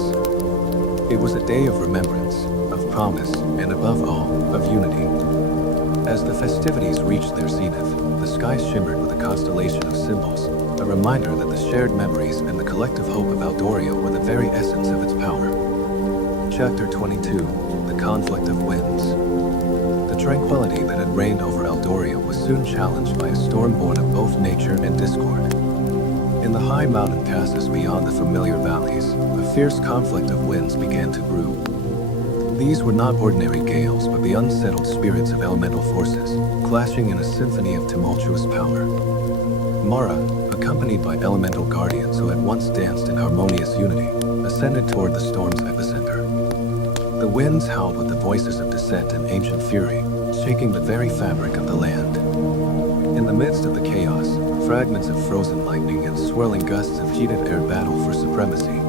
It was a day of remembrance, of promise, and above all, of unity. As the festivities reached their zenith, the sky shimmered with a constellation of symbols, a reminder that the shared memories and the collective hope of Eldoria were the very essence of its power. Chapter 22, The Conflict of Winds. The tranquility that had reigned over Eldoria was soon challenged by a storm born of both nature and discord. In the high mountain passes beyond the familiar valleys, darkness, a fierce conflict of winds began to brew. These were not ordinary gales, but the unsettled spirits of elemental forces, clashing in a symphony of tumultuous power. Mara, accompanied by elemental guardians who had once danced in harmonious unity, ascended toward the storm's epicenter. The winds howled with the voices of dissent and ancient fury, shaking the very fabric of the land. In the midst of the chaos, fragments of frozen lightning and swirling gusts of heated air battled for supremacy.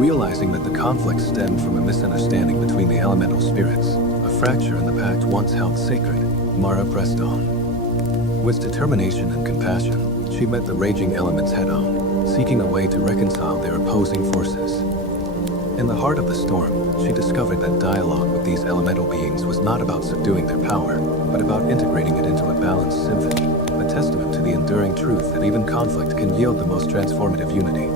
Realizing that the conflict stemmed from a misunderstanding between the elemental spirits, a fracture in the pact once held sacred, Mara pressed on. With determination and compassion, she met the raging elements head-on, seeking a way to reconcile their opposing forces. In the heart of the storm, she discovered that dialogue with these elemental beings was not about subduing their power, but about integrating it into a balanced symphony, a testament to the enduring truth that even conflict can yield the most transformative unity.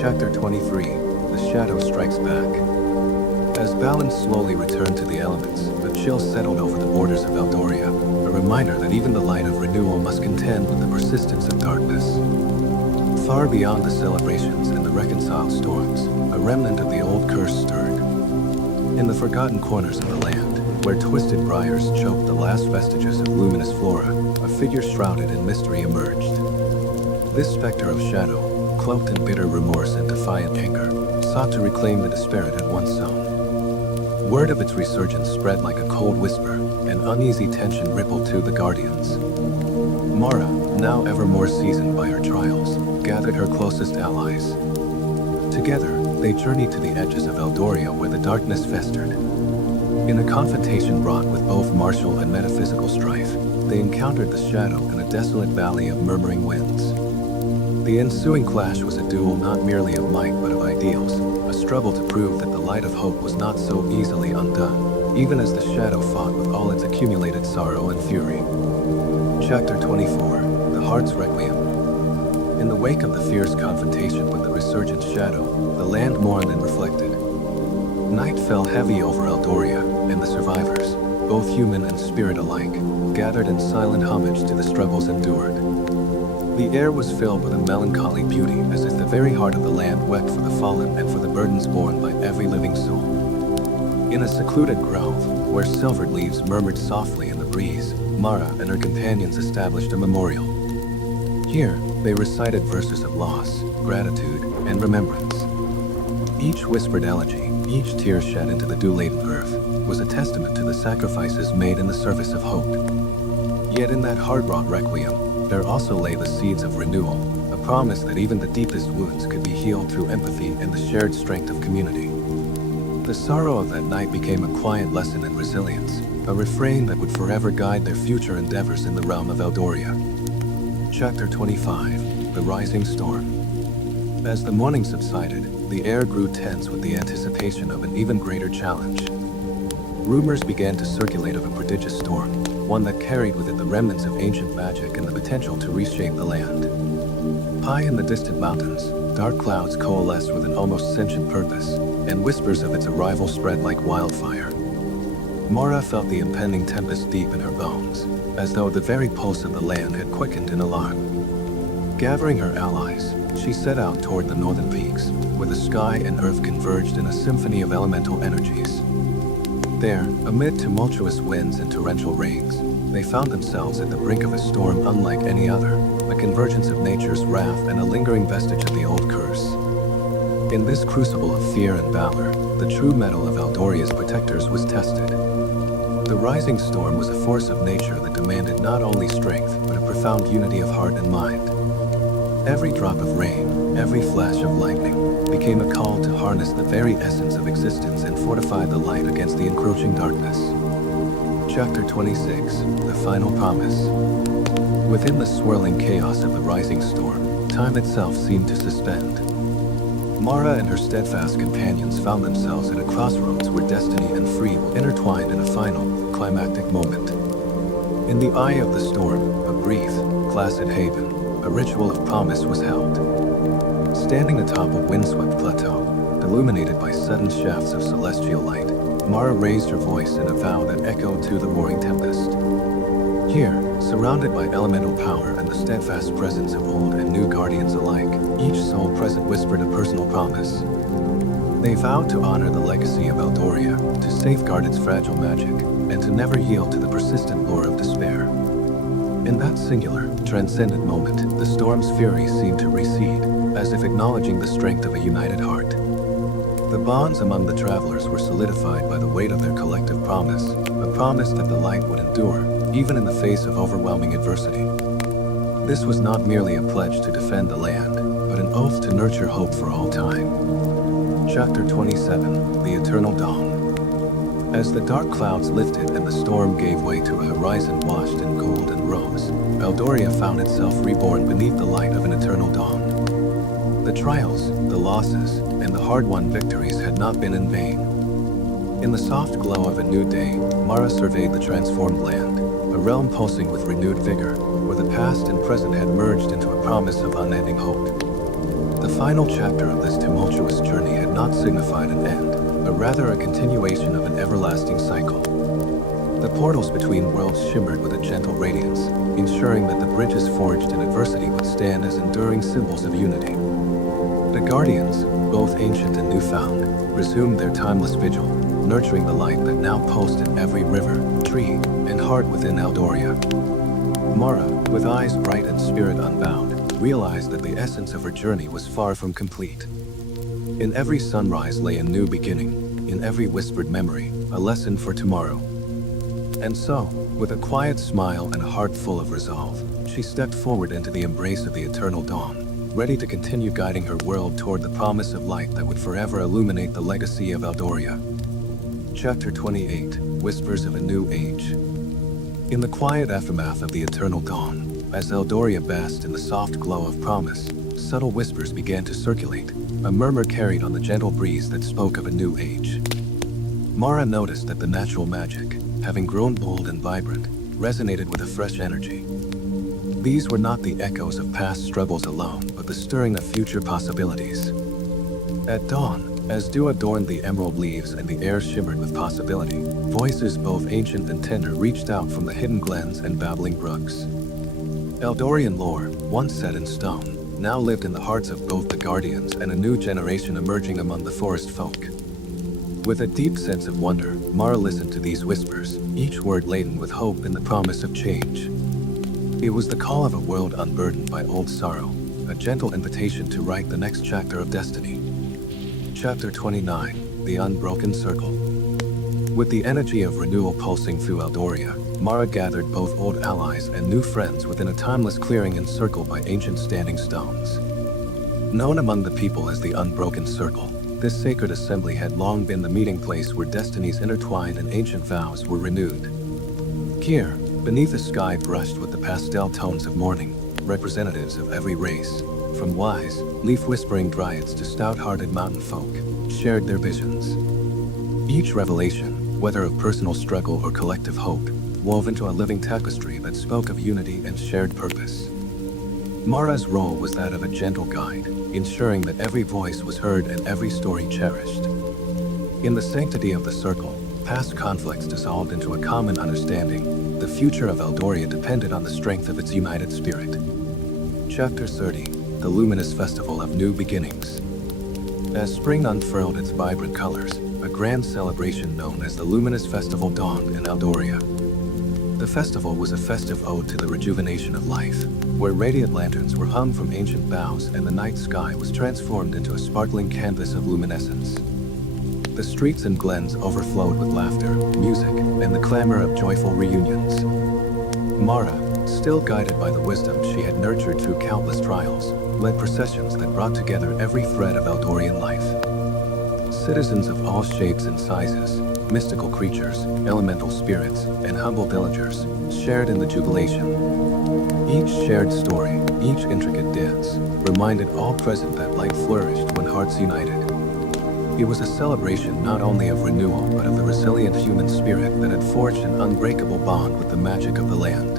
Chapter 23, The Shadow Strikes Back. As balance slowly returned to the elements, a chill settled over the borders of Eldoria, a reminder that even the light of renewal must contend with the persistence of darkness. Far beyond the celebrations and the reconciled storms, a remnant of the old curse stirred. In the forgotten corners of the land, where twisted briars choked the last vestiges of luminous flora, a figure shrouded in mystery emerged. This specter of shadow, cloaked in bitter remorse and defiant anger, sought to reclaim the despair it had once sown. Word of its resurgence spread like a cold whisper, and uneasy tension rippled to the guardians. Mara, now ever more seasoned by her trials, gathered her closest allies. Together, they journeyed to the edges of Eldoria where the darkness festered. In a confrontation wrought with both martial and metaphysical strife, they encountered the shadow in a desolate valley of murmuring winds. The ensuing clash was a duel not merely of might but of ideals, a struggle to prove that the light of hope was not so easily undone, even as the shadow fought with all its accumulated sorrow and fury. Chapter 24, The Heart's Requiem. In the wake of the fierce confrontation with the resurgent shadow, the land mourned and reflected. Night fell heavy over Eldoria, and the survivors, both human and spirit alike, gathered in silent homage to the struggles endured. The air was filled with a melancholy beauty, as if the very heart of the land wept for the fallen and for the burdens borne by every living soul. In a secluded grove, where silvered leaves murmured softly in the breeze, Mara and her companions established a memorial. Here, they recited verses of loss, gratitude, and remembrance. Each whispered elegy, each tear shed into the dew-laden earth, was a testament to the sacrifices made in the service of hope. Yet in that hard-wrought requiem, there also lay the seeds of renewal, a promise that even the deepest wounds could be healed through empathy and the shared strength of community. The sorrow of that night became a quiet lesson in resilience, a refrain that would forever guide their future endeavors in the realm of Eldoria. Chapter 25, The Rising Storm. As the morning subsided, the air grew tense with the anticipation of an even greater challenge. Rumors began to circulate of a prodigious storm, one that carried with it the remnants of ancient magic and the potential to reshape the land. High in the distant mountains, dark clouds coalesced with an almost sentient purpose, and whispers of its arrival spread like wildfire. Mara felt the impending tempest deep in her bones, as though the very pulse of the land had quickened in alarm. Gathering her allies, she set out toward the northern peaks, where the sky and earth converged in a symphony of elemental energies. There, amid tumultuous winds and torrential rains, they found themselves at the brink of a storm unlike any other, a convergence of nature's wrath and a lingering vestige of the old curse. In this crucible of fear and valor, the true mettle of Eldoria's protectors was tested. The rising storm was a force of nature that demanded not only strength, but a profound unity of heart and mind. Every drop of rain, every flash of lightning, became a call to harness the very essence of existence and fortify the light against the encroaching darkness. Chapter 26, The Final Promise. Within the swirling chaos of the rising storm, time itself seemed to suspend. Mara and her steadfast companions found themselves at a crossroads where destiny and free will intertwined in a final, climactic moment. In the eye of the storm, a brief, placid haven, a ritual of promise was held. Standing atop a windswept plateau, illuminated by sudden shafts of celestial light, Mara raised her voice in a vow that echoed to the roaring tempest. Here, Surrounded by elemental power and the steadfast presence of old and new guardians alike, each soul present whispered a personal promise. They vowed to honor the legacy of Eldoria, to safeguard its fragile magic, and to never yield to the persistent lure of despair. In that singular, transcendent moment, the storm's fury seemed to recede, as if acknowledging the strength of a united heart. The bonds among the travelers were solidified by the weight of their collective promise, a promise that the light would endure, even in the face of overwhelming adversity. This was not merely a pledge to defend the land, but an oath to nurture hope for all time. Chapter 27, The Eternal Dawn. As the dark clouds lifted and the storm gave way to a horizon washed in gold and rose, Eldoria found itself reborn beneath the light of an eternal dawn. The trials, the losses, and the hard-won victories had not been in vain. In the soft glow of a new day, Mara surveyed the transformed land, a realm pulsing with renewed vigor, where the past and present had merged into a promise of unending hope. The final chapter of this tumultuous journey had not signified an end, but rather a continuation of an everlasting cycle. The portals between worlds shimmered with a gentle radiance, ensuring that the bridges forged in adversity would stand as enduring symbols of unity. The guardians, both ancient and newfound, resumed their timeless vigil, nurturing the light that now pulsed in every river, tree, and heart within Eldoria. Mara, with eyes bright and spirit unbound, realized that the essence of her journey was far from complete. In every sunrise lay a new beginning, in every whispered memory, a lesson for tomorrow. And so, with a quiet smile and a heart full of resolve, she stepped forward into the embrace of the eternal dawn, ready to continue guiding her world toward the promise of light that would forever illuminate the legacy of Eldoria. Chapter 28, Whispers of a New Age. In the quiet aftermath of the eternal dawn, as Eldoria basked in the soft glow of promise, subtle whispers began to circulate, a murmur carried on the gentle breeze that spoke of a new age. Mara noticed that the natural magic, having grown bold and vibrant, resonated with a fresh energy. These were not the echoes of past struggles alone, but the stirring of future possibilities. At dawn, as dew adorned the emerald leaves and the air shimmered with possibility, voices both ancient and tender reached out from the hidden glens and babbling brooks. Eldorian lore, once set in stone, now lived in the hearts of both the guardians and a new generation emerging among the forest folk. With a deep sense of wonder, Mara listened to these whispers, each word laden with hope and the promise of change. It was the call of a world unburdened by old sorrow, a gentle invitation to write the next chapter of destiny. Chapter 29, The Unbroken Circle. With the energy of renewal pulsing through Eldoria, Mara gathered both old allies and new friends within a timeless clearing encircled by ancient standing stones. Known among the people as the Unbroken Circle, this sacred assembly had long been the meeting place where destinies intertwined and ancient vows were renewed. Here, beneath a sky brushed with the pastel tones of morning, representatives of every race, from wise, leaf-whispering dryads to stout-hearted mountain folk, shared their visions. Each revelation, whether of personal struggle or collective hope, wove into a living tapestry that spoke of unity and shared purpose. Mara's role was that of a gentle guide, ensuring that every voice was heard and every story cherished. In the sanctity of the circle, past conflicts dissolved into a common understanding. The future of Eldoria depended on the strength of its united spirit. Chapter 30, The Luminous Festival of New Beginnings. As spring unfurled its vibrant colors, a grand celebration known as the Luminous Festival dawned in Eldoria. The festival was a festive ode to the rejuvenation of life, where radiant lanterns were hung from ancient boughs and the night sky was transformed into a sparkling canvas of luminescence. The streets and glens overflowed with laughter, music, and the clamor of joyful reunions. Mara, still guided by the wisdom she had nurtured through countless trials, led processions that brought together every thread of Eldorian life. Citizens of all shapes and sizes, mystical creatures, elemental spirits, and humble villagers shared in the jubilation. Each shared story, each intricate dance, reminded all present that light flourished when hearts united. It was a celebration not only of renewal but of the resilient human spirit that had forged an unbreakable bond with the magic of the land.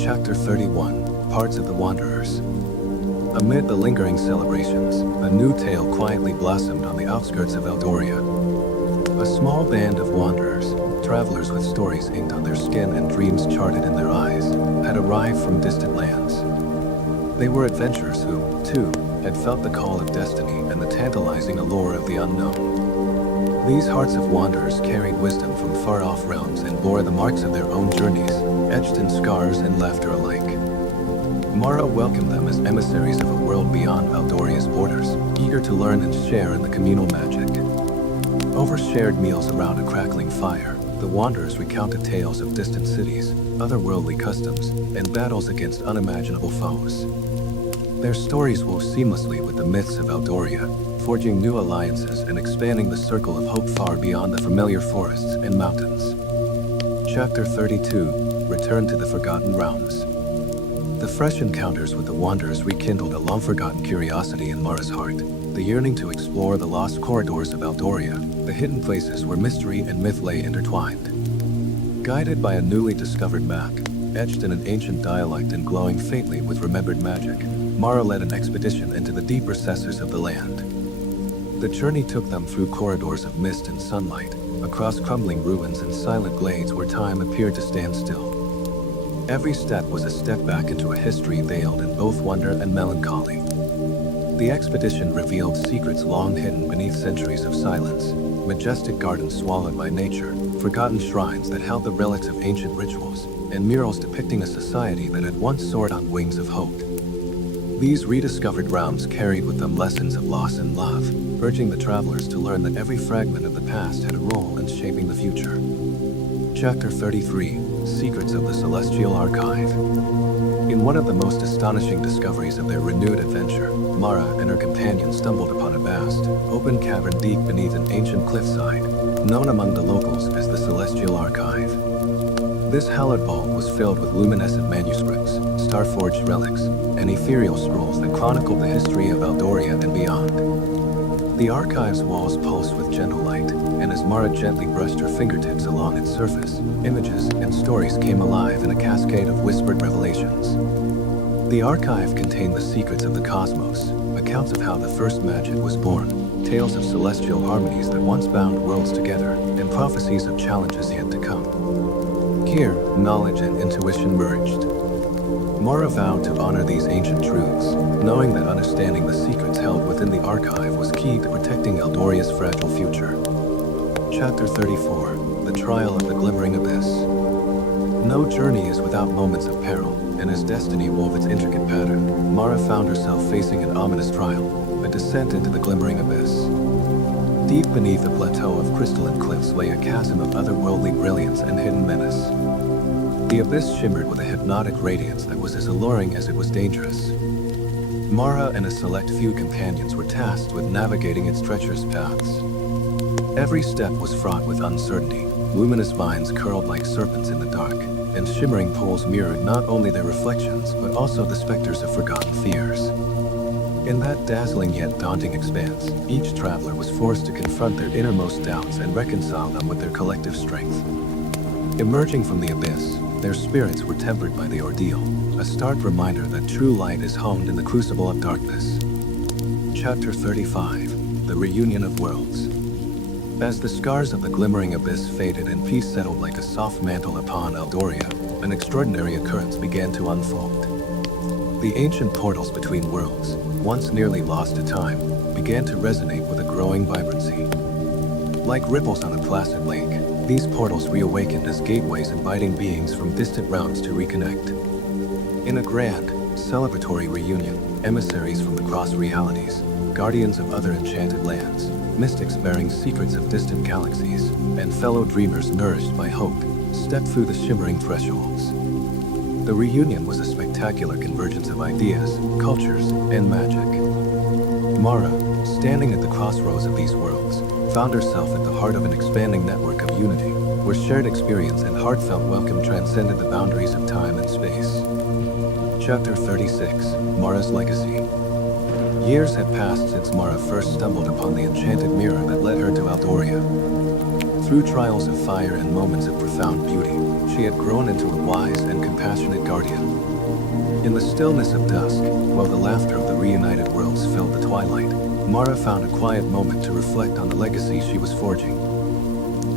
Chapter 31, Parts of the Wanderers. Amid the lingering celebrations, a new tale quietly blossomed on the outskirts of Eldoria. A small band of wanderers, travelers with stories inked on their skin and dreams charted in their eyes had arrived from distant lands. They were adventurers who, too, had felt the call of destiny and the tantalizing allure of the unknown. These hearts of wanderers carried wisdom from far-off realms and bore the marks of their own journeys, etched in scars and laughter alike. Mara welcomed them as emissaries of a world beyond Aldoria's borders, eager to learn and share in the communal magic. Over shared meals around a crackling fire, the wanderers recounted tales of distant cities, otherworldly customs, and battles against unimaginable foes. Their stories wove seamlessly with the myths of Aldoria, forging new alliances and expanding the circle of hope far beyond the familiar forests and mountains. Chapter 32: Return to the Forgotten Realms. The fresh encounters with the wanderers rekindled a long-forgotten curiosity in Mara's heart, the yearning to explore the lost corridors of Aldoria, the hidden places where mystery and myth lay intertwined. Guided by a newly discovered map, etched in an ancient dialect and glowing faintly with remembered magic, Mara led an expedition into the deep recesses of the land. The journey took them through corridors of mist and sunlight, across crumbling ruins and silent glades where time appeared to stand still. Every step was a step back into a history veiled in both wonder and melancholy. The expedition revealed secrets long hidden beneath centuries of silence, majestic gardens swallowed by nature, forgotten shrines that held the relics of ancient rituals, and murals depicting a society that had once soared on wings of hope. These rediscovered realms carried with them lessons of loss and love, urging the travelers to learn that every fragment of the past had a role in shaping the future. Chapter 33: Secrets of the Celestial Archive. In one of the most astonishing discoveries of their renewed adventure, Mara and her companion stumbled upon a vast, open cavern deep beneath an ancient cliffside, known among the locals as the Celestial Archive. This hallowed vault was filled with luminescent manuscripts, star-forged relics, and ethereal scrolls that chronicled the history of Aldoria and beyond. The archive's walls pulsed with gentle light, and as Mara gently brushed her fingertips along its surface, images and stories came alive in a cascade of whispered revelations. The archive contained the secrets of the cosmos, accounts of how the first magic was born, tales of celestial harmonies that once bound worlds together, and prophecies of challenges yet to come. Here, knowledge and intuition merged. Mara vowed to honor these ancient truths, knowing that understanding the secrets held within the archive was key to protecting Aldoria's fragile future. Chapter 34: The Trial of the Glimmering Abyss. No journey is without moments of peril, and as destiny wove its intricate pattern, Mara found herself facing an ominous trial, a descent into the Glimmering Abyss. Deep beneath a plateau of crystalline cliffs lay a chasm of otherworldly brilliance and hidden menace. The abyss shimmered with a hypnotic radiance that was as alluring as it was dangerous. Mara and a select few companions were tasked with navigating its treacherous paths. Every step was fraught with uncertainty. Luminous vines curled like serpents in the dark, and shimmering pools mirrored not only their reflections, but also the specters of forgotten fears. In that dazzling yet daunting expanse, each traveler was forced to confront their innermost doubts and reconcile them with their collective strength. Emerging from the abyss, their spirits were tempered by the ordeal, a stark reminder that true light is honed in the crucible of darkness. Chapter 35: The Reunion of Worlds. As the scars of the glimmering abyss faded and peace settled like a soft mantle upon Aldoria, an extraordinary occurrence began to unfold. The ancient portals between worlds, once nearly lost to time, began to resonate with a growing vibrancy. Like ripples on a placid lake, these portals reawakened as gateways inviting beings from distant realms to reconnect. In a grand, celebratory reunion, emissaries from the cross realities, guardians of other enchanted lands, mystics bearing secrets of distant galaxies, and fellow dreamers nourished by hope, stepped through the shimmering thresholds. The reunion was a spectacular convergence of ideas, cultures, and magic. Mara, standing at the crossroads of these worlds, found herself at the heart of an expanding network of unity, where shared experience and heartfelt welcome transcended the boundaries of time and space. Chapter 36: Mara's Legacy. Years had passed since Mara first stumbled upon the enchanted mirror that led her to Aldoria. Through trials of fire and moments of profound beauty, she had grown into a wise and compassionate guardian. In the stillness of dusk, while the laughter of the reunited worlds filled the twilight, Mara found a quiet moment to reflect on the legacy she was forging.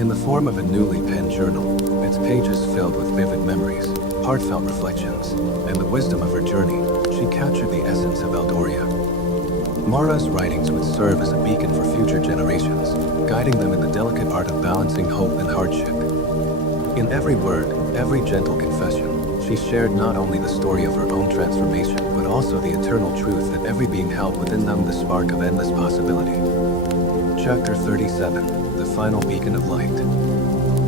in the form of a newly penned journal, its pages filled with vivid memories, heartfelt reflections, and the wisdom of her journey. She captured the essence of Eldoria. Mara's writings would serve as a beacon for future generations, guiding them in the delicate art of balancing hope and hardship. In every word, every gentle confession, she shared not only the story of her own transformation, but also the eternal truth that every being held within them the spark of endless possibility. Chapter 37, The Final Beacon of Light.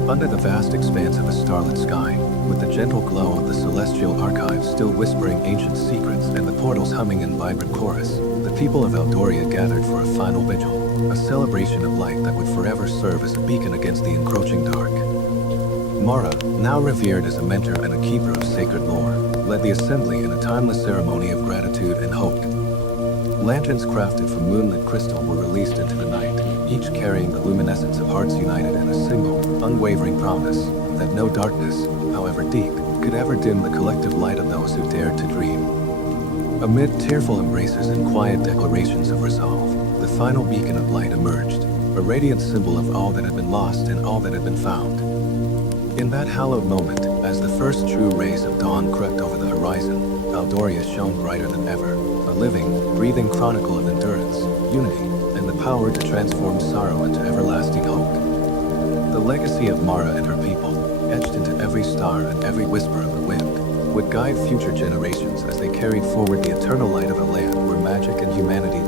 Under the vast expanse of a starlit sky, with the gentle glow of the celestial archives still whispering ancient secrets and the portals humming in vibrant chorus, the people of Eldoria gathered for a final vigil, a celebration of light that would forever serve as a beacon against the encroaching dark. Mara, now revered as a mentor and a keeper of sacred lore, led the assembly in a timeless ceremony of gratitude and hope. Lanterns crafted from moonlit crystal were released into the night, each carrying the luminescence of hearts united in a single, unwavering promise that no darkness, however deep, could ever dim the collective light of those who dared to dream. Amid tearful embraces and quiet declarations of resolve, the final beacon of light emerged, a radiant symbol of all that had been lost and all that had been found. In that hallowed moment, as the first true rays of dawn crept over the horizon, Eldoria shone brighter than ever, a living, breathing chronicle of endurance, unity, and the power to transform sorrow into everlasting hope. The legacy of Mara and her people, etched into every star and every whisper of the wind, would guide future generations as they carried forward the eternal light of a land where magic and humanity